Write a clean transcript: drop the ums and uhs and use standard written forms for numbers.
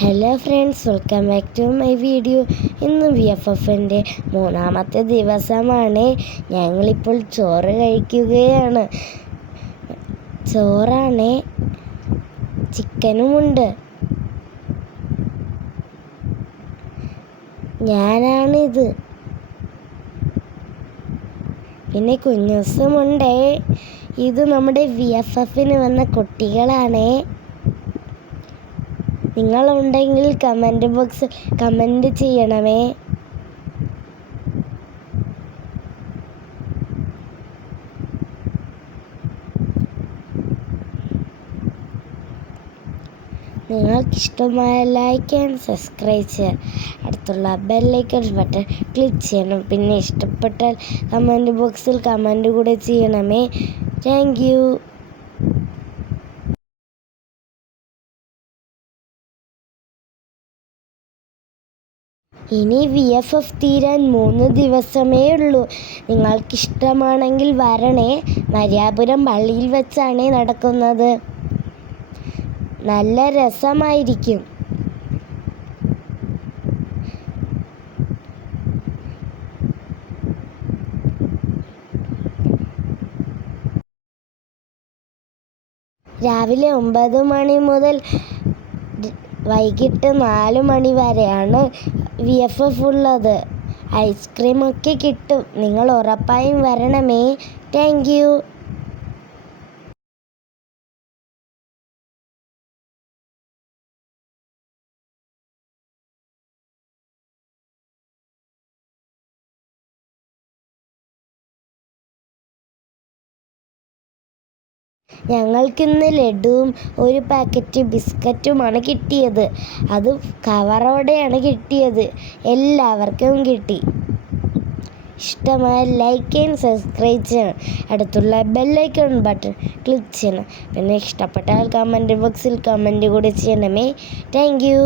Hello friends, welcome back to my video. ഇന്ന് VFFൻ്റെ മൂന്നാമത്തെ ദിവസമാണ്. ഞങ്ങളിപ്പോൾ ചോറ് കഴിക്കുകയാണ്. ചോറാണ്, ചിക്കനുമുണ്ട്. ഞാനാണിത്. പിന്നെ കുഞ്ഞുസുമുണ്ട്. ഇത് നമ്മുടെ VFFന് വന്ന കുട്ടികളാണ്. നിങ്ങളുണ്ടെങ്കിൽ കമൻറ്റ് ബോക്സിൽ കമൻറ്റ് ചെയ്യണമേ. നിങ്ങൾക്കിഷ്ടമായ ലൈക്ക് ആൻഡ് സബ്സ്ക്രൈബ് ചെയ്യുക. അടുത്തുള്ള ബെല്ലൈക്കൺ ബട്ടൺ ക്ലിക്ക് ചെയ്യണം. പിന്നെ ഇഷ്ടപ്പെട്ടാൽ കമൻറ്റ് ബോക്സിൽ കമൻറ്റ് കൂടെ ചെയ്യണമേ. Thank you. ഇനി VFF തീരാൻ 3 ദിവസമേ ഉള്ളൂ. നിങ്ങൾക്കിഷ്ടമാണെങ്കിൽ വരണേ. മരിയാപുരം പള്ളിയിൽ വെച്ചാണ് നടക്കുന്നത്. നല്ല രസമായിരിക്കും. രാവിലെ 9 മണി മുതൽ വൈകിട്ട് 4 മണി വരെയാണ് VFF ഉള്ളത്. ഐസ്ക്രീമൊക്കെ കിട്ടും. നിങ്ങൾ ഉറപ്പായും വരണമേ. Thank you. ഞങ്ങൾക്കിന്ന് ലഡുവും ഒരു പാക്കറ്റ് ബിസ്ക്കറ്റുമാണ് കിട്ടിയത്. അത് കവറോടെയാണ് കിട്ടിയത്. എല്ലാവർക്കും കിട്ടി. ഇഷ്ടമായ ലൈക്ക് ആൻഡ് സബ്സ്ക്രൈബ് ചെയ്യണം. അടുത്തുള്ള ബെല്ലൈക്കൺ ബട്ടൺ ക്ലിക്ക് ചെയ്യണം. പിന്നെ ഇഷ്ടപ്പെട്ടാൽ കമൻറ്റ് ബോക്സിൽ കമൻറ്റ് കൂടി ചെയ്യണമേ. Thank you.